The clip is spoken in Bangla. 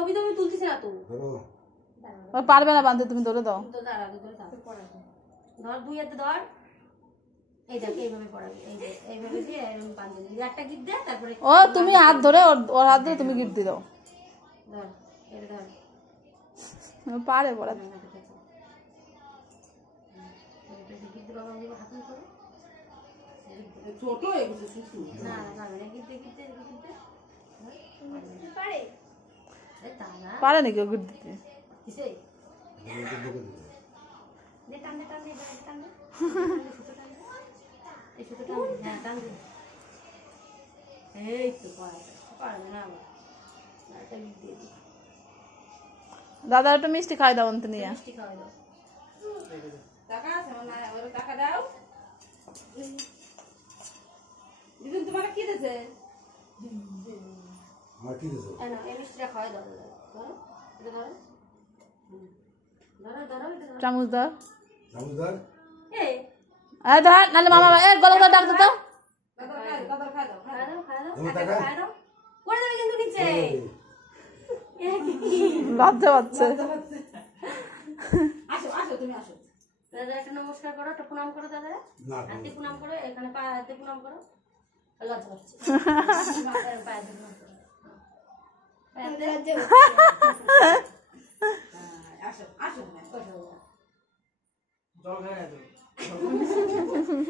ছবি তুমি তুলছিস না তো ও পারবে না বাঁধতে, তুমি ধরে দাও। তো দাঁড়া ধরে দাও পড়াবে ধর দুই হাতে ধর এই দেখ এইভাবে পড়াবে এই যে এইভাবে দিয়ে এরকম বাঁধে দিবি একটা গিট দে তারপরে ও তুমি হাত ধরে ওর হাত ধরে তুমি গিফট দিয়ে দাও। ধর এটা ধর পারে পড়াতে। গিট দে বাবা ওই হাত করে ছোট হয়ে গেছে শিশু না না না গিট দে পারে এই দাঁড়া পারে নাকি ও গিফট দিতে? কিসে দে টান দে টান দে এই ছোট টান হ্যাঁ টান দে এই তো পারবে না আবার একটা গিট দিয়ে দি দাদা একটু মিষ্টি খাই দাও অন্ত নিয়ে। মিষ্টি খাওয়াই দাও টাকা আছে না ওর টাকা দাও দিদিন তোমার কি দিয়েছে আমার কি দিছো না এই মিষ্টিটা খাওয়াই দাও ধরো এটা ধরো ধরো ধরো এটা ধরো চামচ দাও। চামচদার এই ধর নাহলে মামা গলা গলা ডাক তো। দাদা খাই দাও খাওয়া দাও আমার টাকা? খাওয়া দাও পড়ে যাবে কিন্তু নিচে বাচ্চা বাচ্চা আসো আসো তুমি আসো দাদা একটা নমস্কার করো একটা প্রণাম করো দাদা না হাতে প্রণাম করো এখানে পায়ে হাতে প্রণাম করো লজ্জা পাচ্ছে পায়ে হাতে প্রণাম করো পায়ে হাতে আসো আসো করো জল খাই দাও